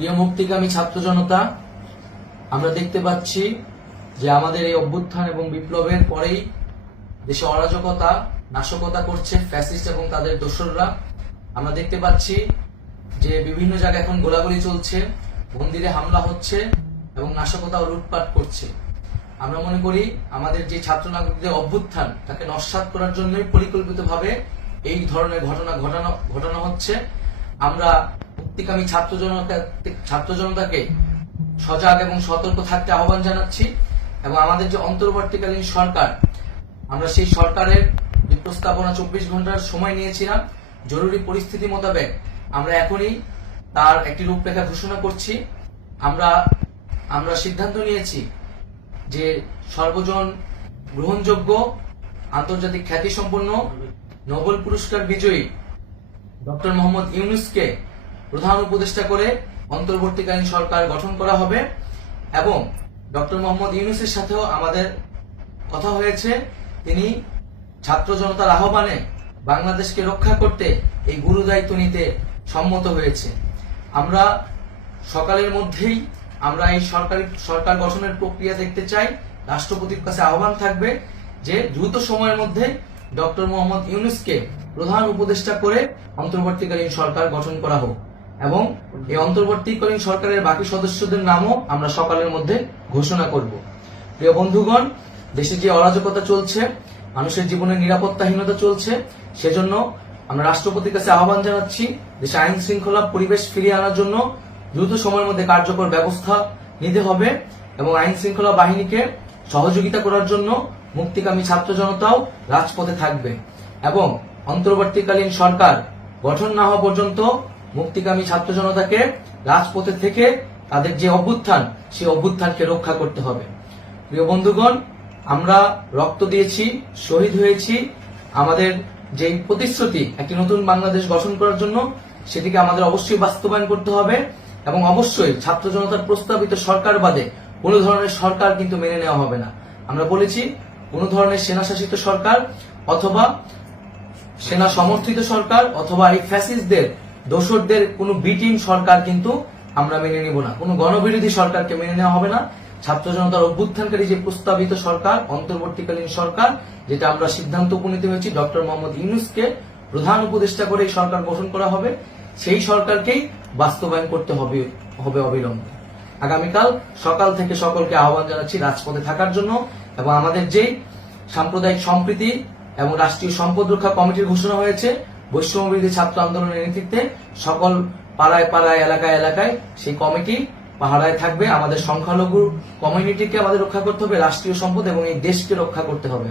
প্রিয় মুক্তিকামী ছাত্র জনতা, আমরা দেখতে পাচ্ছি যে আমাদের এই অভ্যুত্থান এবং বিপ্লবের পরেই দেশে অরাজকতা নাশকতা করছে ফ্যাসিস্ট এবং তাদের দোসররা। আমরা দেখতে পাচ্ছি যে বিভিন্ন জায়গায় এখন গোলাগুলি চলছে, মন্দিরে হামলা হচ্ছে এবং নাশকতা ও লুটপাট করছে। আমরা মনে করি আমাদের যে ছাত্র নাগরিকদের অভ্যুত্থান তাকে নস্যাৎ করার জন্যই পরিকল্পিতভাবে এই ধরনের ঘটনা ঘটানো হচ্ছে। আমরা মুক্তিকামী ছাত্র জনতাকে সজাগ এবং সতর্ক থাকতে আহ্বান জানাচ্ছি এবং আমাদের যে অন্তর্বর্তীকালীন সরকার, আমরা সেই সরকারের যে প্রস্তাবনা 24 ঘন্টার সময় নিয়েছিলাম, জরুরি পরিস্থিতি মোতাবেক আমরা এখনই তার একটি রূপরেখা ঘোষণা করছি। আমরা সিদ্ধান্ত নিয়েছি যে সর্বজন গ্রহণযোগ্য আন্তর্জাতিক খ্যাতিসম্পন্ন নোবেল পুরস্কার বিজয়ী ডক্টর মোহাম্মদ ইউনূসকে প্রধান উপদেষ্টা করে অন্তর্বর্তীকালীন সরকার গঠন করা হবে এবং ডক্টর মোহাম্মদ ইউনূসের সাথেও আমাদের কথা হয়েছে। তিনি ছাত্র জনতার আহ্বানে বাংলাদেশকে রক্ষা করতে এই গুরু দায়িত্ব নিতে সম্মত হয়েছে। আমরা সকালের মধ্যেই আমরা এই সরকার গঠনের প্রক্রিয়া দেখতে চাই। রাষ্ট্রপতির কাছে আহ্বান থাকবে যে দ্রুত সময়ের মধ্যে ডক্টর মোহাম্মদ ইউনূসকে প্রধান উপদেষ্টা করে অন্তর্বর্তীকালীন সরকার গঠন করা হোক এবং এই অন্তর্বর্তীকালীন সরকারের বাকি সদস্যদের নামও আমরা সকালের মধ্যে ঘোষণা করব। প্রিয় বন্ধুগণ, দেশে যে অরাজকতা চলছে, মানুষের জীবনের নিরাপত্তাহীনতা চলছে, সেজন্য আমরা রাষ্ট্রপতির কাছে আহ্বান জানাচ্ছি দেশে আইন শৃঙ্খলা পরিবেশ ফিরিয়ে আনার জন্য দ্রুত সময়ের মধ্যে কার্যকর ব্যবস্থা নিতে হবে এবং আইন শৃঙ্খলা বাহিনীকে সহযোগিতা করার জন্য মুক্তিকামী ছাত্র জনতাও রাজপথে থাকবে এবং অন্তর্বর্তীকালীন সরকার গঠন না হওয়া পর্যন্ত মুক্তিকামী ছাত্র জনতাকে রাজপথে থেকে তাদের যে অভ্যুত্থান, সেই অভ্যুত্থানকে রক্ষা করতে হবে। প্রিয় বন্ধুগণ, আমরা রক্ত দিয়েছি, শহীদ হয়েছি। আমাদের যে প্রতিশ্রুতি একটি নতুন বাংলাদেশ গঠন করার জন্য, সেটিকে আমাদের অবশ্যই বাস্তবায়ন করতে হবে এবং অবশ্যই ছাত্র জনতার প্রস্তাবিত সরকার বাদে কোনো ধরনের সরকার কিন্তু মেনে নেওয়া হবে না। আমরা বলেছি কোনো ধরনের সেনা শাসিত সরকার অথবা সেনা সমর্থিত সরকার অথবা এই ফ্যাসিস্টদের দোসরদের কোনো বিটিম সরকার কিন্তু আমরা মেনে নিব না। কোনো গণবিরোধী সরকারকে মেনে নেওয়া হবে না। ছাত্র জনতার অভ্যুত্থানকারী যে প্রস্তাবিত সরকার, অন্তর্বর্তীকালীন সরকার, যেটা আমরা সিদ্ধান্ত উপনীত হয়েছি ডক্টর মোহাম্মদ ইউনূসকে প্রধান উপদেষ্টা করে এই সরকার গঠন করা হবে, সেই সরকারকেই বাস্তবায়ন করতে হবে অবিলম্বে। আগামীকাল সকাল থেকে সকলকে আহ্বান জানাচ্ছি রাজপথে থাকার জন্য এবং আমাদের যে সাম্প্রদায়িক সম্প্রীতি এবং রাষ্ট্রীয় সম্পদ রক্ষা কমিটির ঘোষণা হয়েছে বৈষম্যবিরোধী ছাত্র আন্দোলনের নেতৃত্বে, সকল পাড়ায় পাড়ায় এলাকায় এলাকায় সেই কমিটি পাহারায় থাকবে। আমাদের সংখ্যালঘু কমিউনিটিকে আমাদের রক্ষা করতে হবে, রাষ্ট্রীয় সম্পদ এবং এই দেশকে রক্ষা করতে হবে।